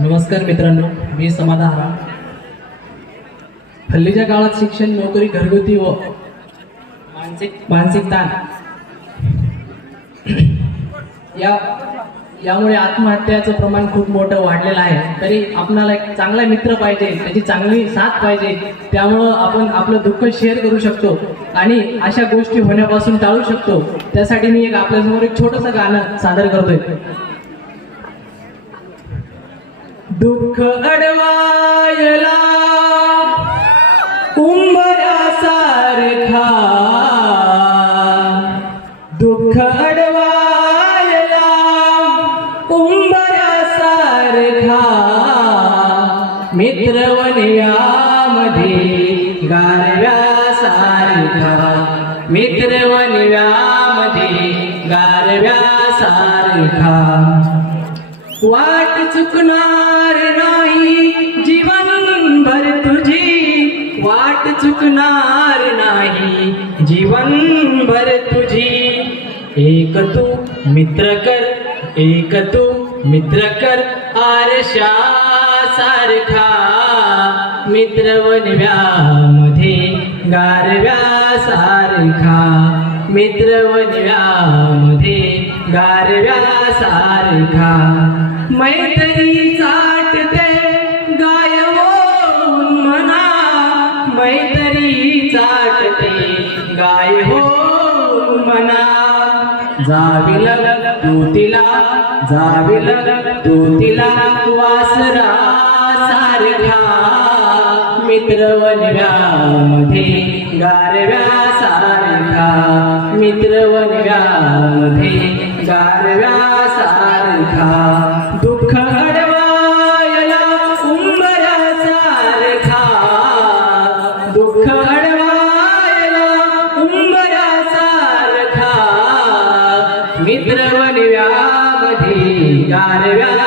नमस्कार मित्रांनो, मी समाधान. हल्लीच्या काळात शिक्षण, नोकरी, घरगुती व मानसिक ताण यामुळे आत्महत्याचं प्रमाण खूप मोठं वाढलेलं आहे. तरी आपल्याला एक चांगला मित्र पाहिजे, त्याची चांगली साथ पाहिजे. त्यामुळं आपण आपलं दुःख शेअर करू शकतो आणि अशा गोष्टी होण्यापासून टाळू शकतो. त्यासाठी मी आपल्यासमोर एक छोटंसं गाणं सादर करतोय. दुःख अडवायला उंबऱ्यासारखा, दुःख अडवायला उंबऱ्यासारखा, मित्रवनव्यामध्ये गारव्यासारखा, मित्रवनव्यामध्ये गारव्यासारखा. वाट चुकणार नाही जीवनभर तुझी, वाट चुकणार नाही जीवनभर तुझी. एक तू मित्र कर, एक तू मित्र कर आरशासारखा, मित्रवनव्यामध्ये गारव्यासारखा, मित्रवनव्यामध्ये गारव्यासारखा. मैत्री चाटते गाय होऊन मना, मैत्री चाटते गाय होऊन मना. जाविल तू तिला, जाविल तू तिला वासरासारखा, मित्रवनव्यामध्ये गारव्यासारखा, मित्रवनव्यामध्ये गारव्यासारखा. दुःख अडवायला उंबऱ्यासारखा, दुःख अडवायला उंबऱ्यासारखा, मित्रवनव्यामध्ये गारव्या